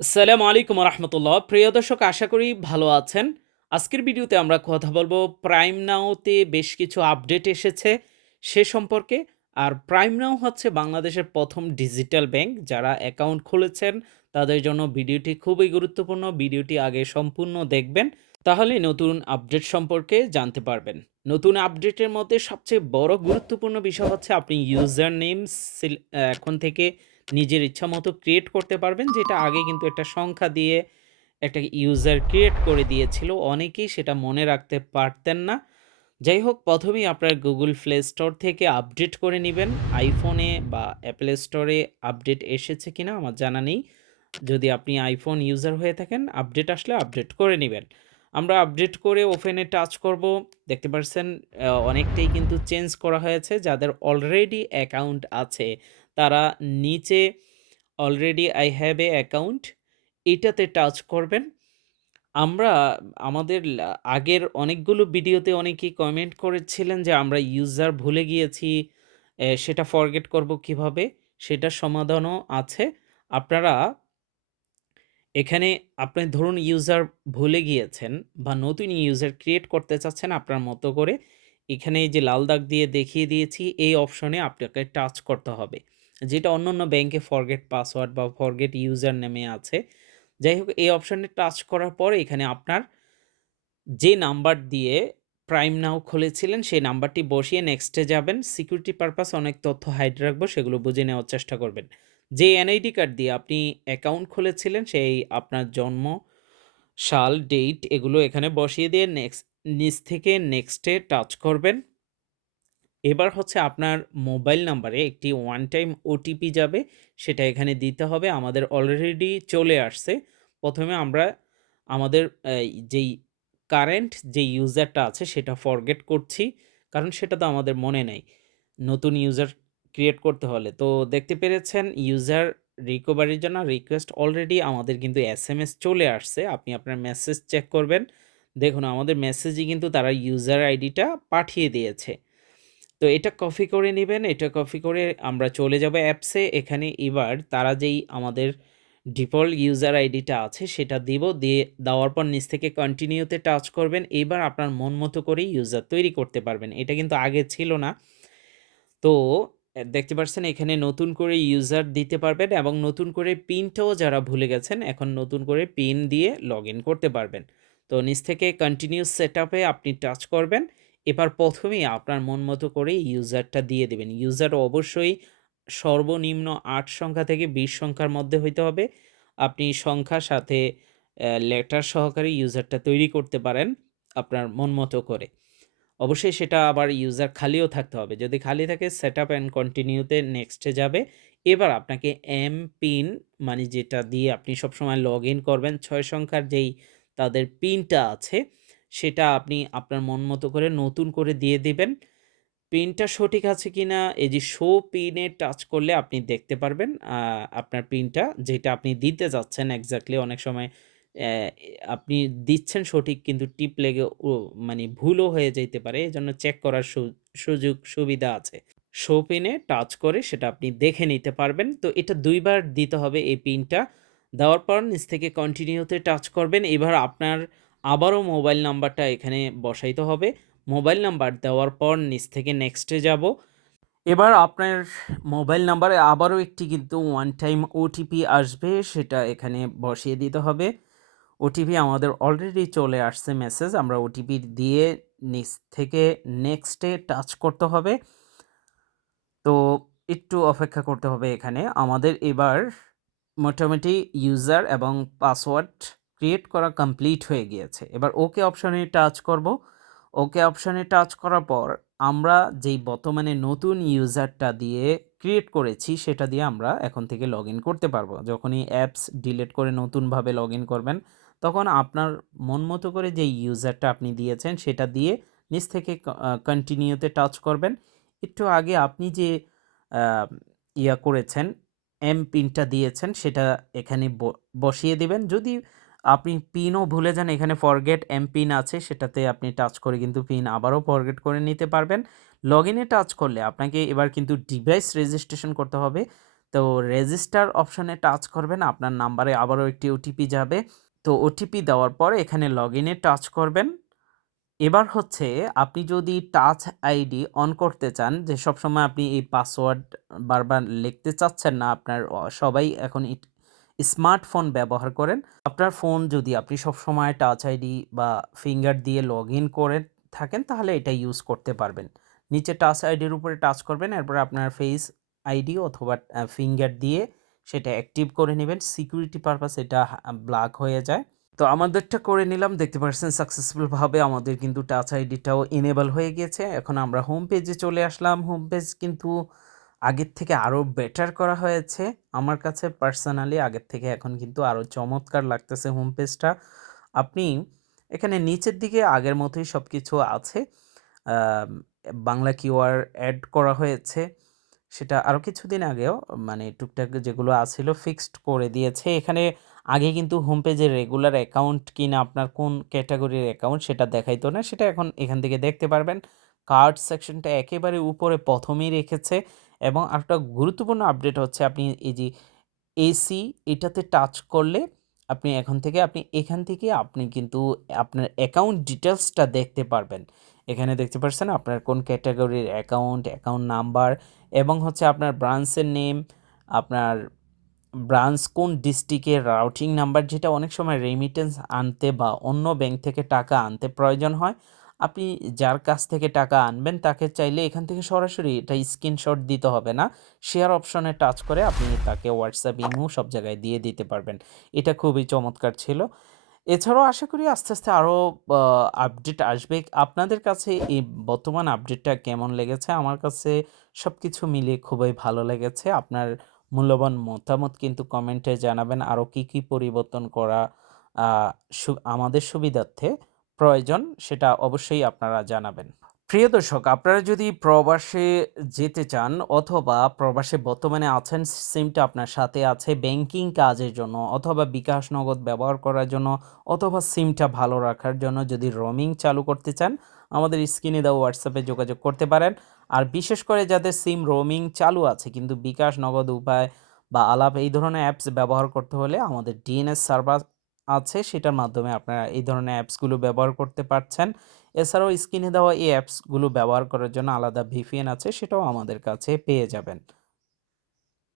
আসসালামু আলাইকুম রহমতুল্লাহ। প্রিয় দর্শক, আশা করি ভালো আছেন। আজকের ভিডিওতে আমরা কথা বলবো প্রাইম নাওতে বেশ কিছু আপডেট এসেছে সে সম্পর্কে। আর প্রাইম নাও হচ্ছে বাংলাদেশের প্রথম ডিজিটাল ব্যাংক। যারা অ্যাকাউন্ট খুলেছেন তাদের জন্য ভিডিওটি খুবই গুরুত্বপূর্ণ। ভিডিওটি আগে সম্পূর্ণ দেখবেন, তাহলে নতুন আপডেট সম্পর্কে জানতে পারবেন। নতুন আপডেটের মধ্যে সবচেয়ে বড় গুরুত্বপূর্ণ বিষয় হচ্ছে আপনি ইউজার নেম এখন থেকে নিজের ইচ্ছামতো ক্রিয়েট করতে পারবেন, যেটা আগে কিন্তু একটা সংখ্যা দিয়ে একটা ইউজার ক্রিয়েট করে দিয়েছিল। অনেকেই সেটা মনে রাখতে পারতেন না। যাই হোক, প্রথমেই আপনার Google Play Store থেকে আপডেট করে নিবেন। iPhone-এ বা Apple Store-এ আপডেট এসেছে কিনা আমার জানা নেই। যদি আপনি iPhone ইউজার হয়ে থাকেন, আপডেট আসলে আপডেট করে নিবেন। আমরা আপডেট করে ওপেনে টাচ করব। দেখতে পাচ্ছেন অনেকটাই কিন্তু চেঞ্জ করা হয়েছে। যাদের অলরেডি অ্যাকাউন্ট আছে তারা নিচে already I have a account এটাতে টাচ করবেন। আমরা আমাদের আগের অনেকগুলো ভিডিওতে অনেকেই কমেন্ট করেছিলেন যে আমরা ইউজার ভুলে গিয়েছি, সেটা ফরগেট করব কিভাবে? সেটার সমাধানও আছে। আপনারা এখানে আপনি ধরুন ইউজার ভুলে গিয়েছেন বা নতুন ইউজার ক্রিয়েট করতে চাচ্ছেন আপনার মতো করে। এখানে এই যে লাল দাগ দিয়ে দেখিয়ে দিয়েছি, এই অপশনে আপনাকে টাচ করতে হবে। যেটা অন্যান্য ব্যাংকে ফরগেট পাসওয়ার্ড বা ফরগেট ইউজার নেমে আছে। যাই হোক, এই অপশনে টাচ করার পরে এখানে আপনার যে নাম্বার দিয়ে প্রাইম নাও খুলেছিলেন সেই নাম্বারটি বসিয়ে নেক্সটে যাবেন। সিকিউরিটি পারপাস অনেক তথ্য হাইড রাখবো, সেগুলো বুঝে নেওয়ার চেষ্টা করবেন। যে এনআইডি কার্ড দিয়ে আপনি অ্যাকাউন্ট খুলেছিলেন সেই আপনার জন্ম, সাল, ডেট এগুলো এখানে বসিয়ে দিয়ে নিচ থেকে নেক্সটে টাচ করবেন। এবার হচ্ছে আপনার মোবাইল নাম্বারে একটি ওয়ান টাইম ওটিপি যাবে, সেটা এখানে দিতে হবে। আমাদের অলরেডি চলে আসছে। প্রথমে আমরা আমাদের যেই কারেন্ট যে ইউজারটা আছে সেটা ফরগেট করছি, কারণ সেটা তো আমাদের মনে নেই নতুন ইউজার ক্রিয়েট করতে হলে। তো দেখতে পেরেছেন ইউজার রিকভারির জন্য রিকোয়েস্ট অলরেডি আমাদের কিন্তু এসএমএস চলে আসছে। আপনি আপনার মেসেজ চেক করবেন। দেখুন আমাদের মেসেজে কিন্তু তারা ইউজার আইডিটা পাঠিয়ে দিয়েছে। তো এটা কপি করে নিবেন। এটা কপি করে আমরা চলে যাব অ্যাপসে। এখানে এবার তারা যেই আমাদের ডিফল্ট ইউজার আইডিটা আছে সেটা দিব। দিয়ে দেওয়ার পর নিচ থেকে কন্টিনিউতে টাচ করবেন। এবার আপনার মন মতো করেই ইউজার তৈরি করতে পারবেন। এটা কিন্তু আগে ছিল না। তো দেখতে পাচ্ছেন এখানে নতুন করে ইউজার দিতে পারবেন এবং নতুন করে পিনটাও যারা ভুলে গেছেন এখন নতুন করে পিন দিয়ে লগইন করতে পারবেন। তো নিচ থেকে কন্টিনিউ সেটআপে আপনি টাচ করবেন। এবার প্রথমেই আপনার মন মতো করে ইউজারটা দিয়ে দিবেন। ইউজার অবশ্যই সর্বনিম্ন ৮ সংখ্যা থেকে ২০ সংখ্যার মধ্যে হইতে হবে। আপনি সংখ্যার সাথে লেটার সহকারে ইউজারটা তৈরি করতে পারেন আপনার মন মতো করে। অবশ্যই সেটা আবার ইউজার খালিও থাকতে হবে। যদি খালি থাকে সেটআপ অ্যান্ড কন্টিনিউতে নেক্সটে যাবে। এবার আপনাকে এমপিন মানে যেটা দিয়ে আপনি সবসময় লগইন করবেন ৬ সংখ্যার যেই তাদের পিনটা আছে সেটা আপনি আপনার মন মতো করে নতুন করে দিয়ে দিবেন। পিনটা সঠিক আছে কিনা এই যে শো পিনে টাচ করলে আপনি দেখতে পারবেন আপনার পিনটা যেটা আপনি দিতে যাচ্ছেন এক্সাক্টলি। অনেক সময় অ্যা আপনি দিচ্ছেন সঠিক কিন্তু টিপ লেগে মানে ভুলও হয়ে যাইতে পারে। এজন্য চেক করার সুযোগ সুবিধা আছে। শো পিনে টাচ করে সেটা আপনি দেখে নিতে পারবেন। তো এটা ২ বার দিতে হবে এই পিনটা। দেওয়ার পর নিচ থেকে কন্টিনিউতে টাচ করবেন। এবার আপনার আবারও মোবাইল নাম্বারটা এখানে বসাইতে হবে। মোবাইল নাম্বার দেওয়ার পর নিচ থেকে নেক্সটে যাব। এবার আপনার মোবাইল নাম্বারে আবারও একটি কিন্তু ওয়ান টাইম ওটিপি আসবে, সেটা এখানে বসিয়ে দিতে হবে। ওটিপি আমাদের অলরেডি চলে আসছে মেসেজ। আমরা ওটিপি দিয়ে নিচ থেকে নেক্সটে টাচ করতে হবে। তো একটু অপেক্ষা করতে হবে এখানে। আমাদের এবার মোটামুটি ইউজার এবং পাসওয়ার্ড ক্রিয়েট করা কমপ্লিট হয়ে গিয়েছে। এবার ওকে অপশনে টাচ করব। ওকে অপশনে টাচ করার পর আমরা যেই বর্তমানে নতুন ইউজারটা দিয়ে ক্রিয়েট করেছি সেটা দিয়ে আমরা এখন থেকে লগইন করতে পারবো। যখনই অ্যাপস ডিলিট করে নতুনভাবে লগইন করবেন তখন আপনার মন মতো করে যেই ইউজারটা আপনি দিয়েছেন সেটা দিয়ে নিচ থেকে কন্টিনিউতে টাচ করবেন। একটু আগে আপনি যে আ ইয়া করেছেন, পিনটা দিয়েছেন সেটা এখানে বসিয়ে দিবেন। যদি আপনি পিনও ভুলে যান এখানে ফরগেট পিন আছে সেটাতে আপনি টাচ করে কিন্তু পিন আবারও ফরগেট করে নিতে পারবেন। লগইনে টাচ করলে আপনাকে এবার কিন্তু ডিভাইস রেজিস্ট্রেশন করতে হবে। তো রেজিস্টার অপশনে টাচ করবেন, আপনার নাম্বারে আবারও একটি ওটিপি যাবে। তো ওটিপি দেওয়ার পর এখানে লগইনে টাচ করবেন। এবার হচ্ছে আপনি যদি টাচ আইডি অন করতে চান, যে সবসময় আপনি এই পাসওয়ার্ড বারবার লিখতে চাচ্ছেন না, আপনার সবাই এখন স্মার্টফোন ব্যবহার করেন। আপনার ফোন যদি আপনি সবসময় টাচ আইডি বা ফিঙ্গার দিয়ে লগ ইন করে থাকেন, তাহলে এটা ইউজ করতে পারবেন। নিচে টাচ আইডির উপরে টাচ করবেন, এরপর আপনার ফেস আইডি অথবা ফিঙ্গার দিয়ে সেটা অ্যাক্টিভ করে নেবেন। সিকিউরিটি পারপাস এটা ব্ল্যাক হয়ে যায়। তো আমাদেরটা করে নিলাম, দেখতে পাচ্ছেন সাকসেসফুলভাবে আমাদের কিন্তু টাচ আইডিটাও এনেবল হয়ে গিয়েছে। এখন আমরা হোম পেজে চলে আসলাম। হোম পেজ কিন্তু আগের থেকে আরও বেটার করা হয়েছে। আমার কাছে পার্সোনালি আগের থেকে এখন কিন্তু আরও চমৎকার লাগতেছে হোম পেজটা। আপনি এখানে নিচের দিকে আগের মতোই সব কিছু আছে। আম বাংলা কিওয়ার্ড অ্যাড করা হয়েছে। সেটা আরও কিছুদিন আগেও মানে টুকটাক যেগুলো আছিল ফিক্সড করে দিয়েছে। এখানে আগে কিন্তু হোম পেজে রেগুলার অ্যাকাউন্ট কিনা আপনার কোন ক্যাটাগরির অ্যাকাউন্ট সেটা দেখাইতো না। সেটা এখন এখান থেকে দেখতে পারবেন। কার্ড সেকশনটা একেবারে উপরে ১ম এই রেখেছে এবং আরেকটা গুরুত্বপূর্ণ আপডেট হচ্ছে, আপনি এই যে এসি এটাতে টাচ করলে আপনি এখান থেকে আপনি কিন্তু আপনার অ্যাকাউন্ট ডিটেইলসটা দেখতে পারবেন। এখানে দেখতে পাচ্ছেন আপনার কোন ক্যাটাগরির অ্যাকাউন্ট, অ্যাকাউন্ট নাম্বার এবং হচ্ছে আপনার ব্রাঞ্চের নেম, আপনার ব্রাঞ্চ কোন ডিস্ট্রিক্টের, রাউটিং নাম্বার, যেটা অনেক সময় রেমিটেন্স আনতে বা অন্য ব্যাংক থেকে টাকা আনতে প্রয়োজন হয়। আপনি যার কাছ থেকে টাকা আনবেন তাকে চাইলে এখান থেকে সরাসরি এটা স্ক্রিনশট দিতে হবে না। শেয়ার অপশনে টাচ করে আপনি তাকে হোয়াটসঅ্যাপ, ইমো সব জায়গায় দিয়ে দিতে পারবেন। এটা খুবই চমৎকার ছিল। এছাড়াও আশা করি আস্তে, আস্তে আরও আ আপডেট আসবে। আপনাদের কাছে এই বর্তমান আপডেটটা কেমন লেগেছে? আমার কাছে সবকিছু মিলিয়ে খুবই ভালো লেগেছে। আপনার মূল্যবান মতামত কিন্তু কমেন্টে জানাবেন। আরও কি পরিবর্তন করা আ আমাদের সুবিধার্থে প্রয়োজন, সেটা অবশ্যই আপনারা জানাবেন। প্রিয় দর্শক, আপনারা যদি প্রবাসে যেতে চান অথবা প্রবাসে বর্তমানে আছেন, সিমটা আপনার সাথে আছে ব্যাংকিং কাজের জন্য অথবা বিকাশ নগদ ব্যবহার করার জন্য অথবা সিমটা ভালো রাখার জন্য, যদি রোমিং চালু করতে চান, আমাদের স্ক্রিনে দেওয়া হোয়াটসঅ্যাপে যোগাযোগ করতে পারেন। আর বিশেষ করে যাদের সিম রোমিং চালু আছে কিন্তু বিকাশ নগদ উপায় বা আলাপ এই ধরনের অ্যাপস ব্যবহার করতে হলে আমাদের ডিএনএস সার্ভার আছে, সেটার মাধ্যমে আপনারা এই ধরনের অ্যাপসগুলো ব্যবহার করতে পারছেন। এছাড়াও স্ক্রিনে দেওয়া এই অ্যাপসগুলো ব্যবহার করার জন্য আলাদা ভিপিএন আছে, সেটাও আমাদের কাছে পেয়ে যাবেন।